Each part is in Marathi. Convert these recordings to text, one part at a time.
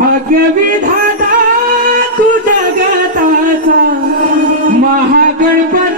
भाग्यविधाता तू जगताचा महागणपती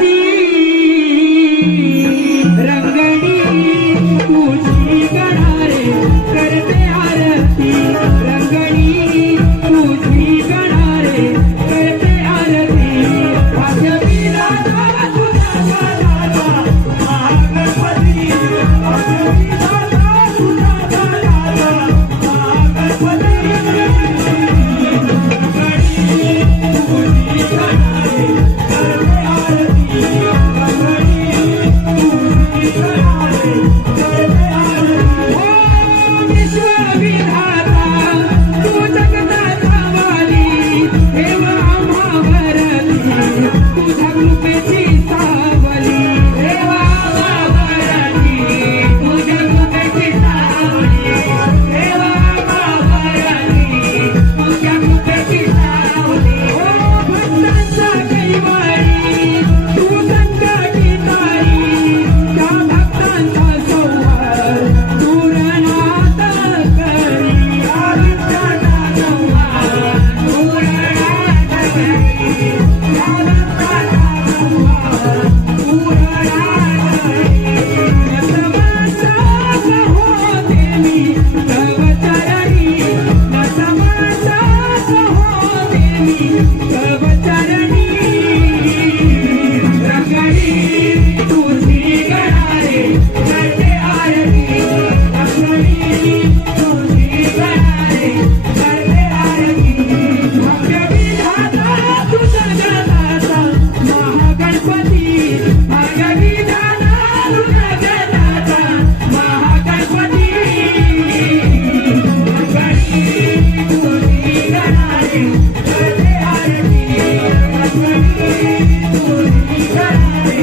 विश्वविधाता तू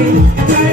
Thank you.